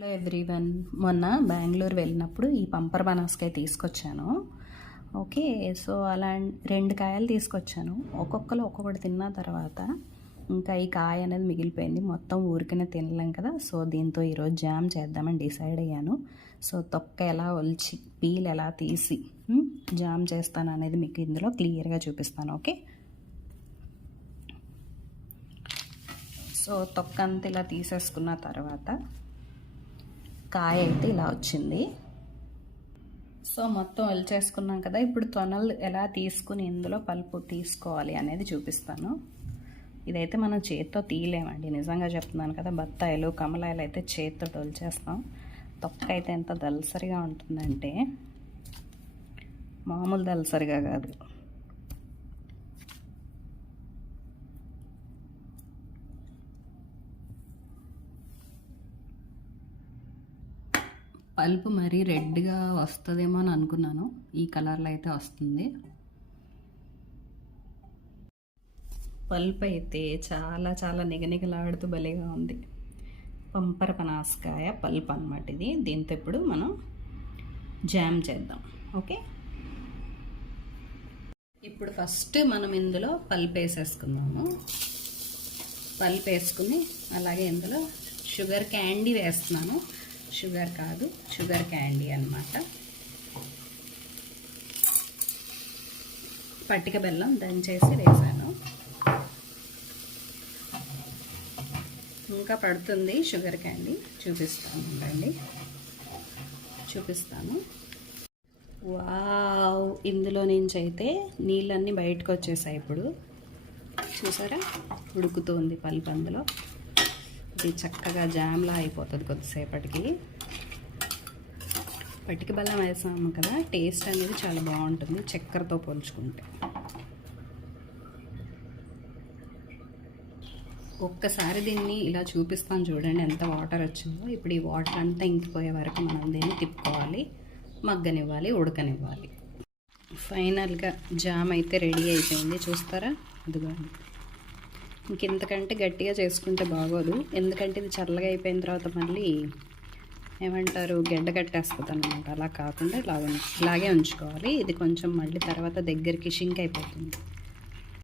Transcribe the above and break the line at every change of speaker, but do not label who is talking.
Hello everyone మొన్న బెంగళూరు వెళ్ళినప్పుడు ఈ పంపర్ బనాస్కాయ తీసుకొచ్చాను. ఓకే సో అలా రెండు కాయలు తీసుకొచ్చాను. ఒక్కొక్కరు ఒక్కొక్కటి తిన్న తర్వాత ఇంకా ఈ కాయ అనేది మిగిలిపోయింది. మొత్తం ఊరికనే తినలేం కదా సో దీంతో ఈరోజు జామ్ చేద్దామని డిసైడ్ అయ్యాను. సో తొక్క ఎలా ఒలిచి పీల్ ఎలా తీసి జామ్ చేస్తాను అనేది మీకు ఇందులో క్లియర్గా చూపిస్తాను ఓకే? సో తొక్క అంతా ఇలా తీసేసుకున్న తర్వాత కాయ అయితే ఇలా వచ్చింది. సో మొత్తం ఒలిచేసుకున్నాం కదా ఇప్పుడు తొనలు ఎలా తీసుకుని ఇందులో పలుపు తీసుకోవాలి అనేది చూపిస్తాను. ఇదైతే మనం చేత్తో తీయలేమండి నిజంగా చెప్తున్నాను కదా బత్తాయిలు కమలాయిలు అయితే చేత్తో తొలిచేస్తాం. తొక్క అయితే ఎంత దలసరిగా ఉంటుందంటే మామూలు దలసరిగా కాదు. పల్ప్ మరీ రెడ్గా వస్తుందేమో అని అనుకున్నాను. ఈ కలర్లో అయితే వస్తుంది. పల్ప్ అయితే చాలా చాలా నిగనిగలాడుతూ భలేగా ఉంది. పంపర పనాసకాయ పల్ప్ అనమాట ఇది. దీంతో ఇప్పుడు మనం జామ్ చేద్దాం. ఓకే? ఇప్పుడు ఫస్ట్ మనం ఇందులో పల్ప్ వేసేసుకుందాము. పల్ప్ వేసుకుని అలాగే ఇందులో షుగర్ క్యాండీ వేస్తున్నాను. షుగర్ కాదు షుగర్ క్యాండీ అనమాట పట్టిక బెల్లం దంచేసి వేసాను. ఇంకా పడుతుంది షుగర్ క్యాండీ. చూపిస్తాను ఉండండి. చూపిస్తాను. వావ్! ఇందులో నుంచి అయితే నీళ్ళన్నీ బయటకు వచ్చేసాయి ఇప్పుడు. చూసారా? ఉడుకుతుంది పల్పు అందులో. ఇది చక్కగా జామ్లా అయిపోతుంది కొద్దిసేపటికి. పట్టిక బెల్లం వేసాము కదా టేస్ట్ అనేది చాలా బాగుంటుంది చక్కెరతో పోల్చుకుంటే. ఒక్కసారి దీన్ని ఇలా చూపిస్తాను చూడండి ఎంత వాటర్ వచ్చిందో. ఇప్పుడు ఈ వాటర్ అంతా ఇంకిపోయే వరకు మనం దీన్ని తిప్పుకోవాలి మగ్గనివ్వాలి ఉడకనివ్వాలి. ఫైనల్గా జామ్ అయితే రెడీ అయిపోయింది చూస్తారా? అదిగోండి. ఇంకెంతకంటే గట్టిగా చేసుకుంటే బాగోదు. ఎందుకంటే ఇది చల్లగా అయిపోయిన తర్వాత మళ్ళీ ఏమంటారు గడ్డ కట్టేస్తుంది అనమాట అలా కాకుండా ఇలా ఇలాగే ఉంచుకోవాలి. ఇది కొంచెం మళ్ళీ తర్వాత దగ్గరికి షింక్ అయిపోతుంది.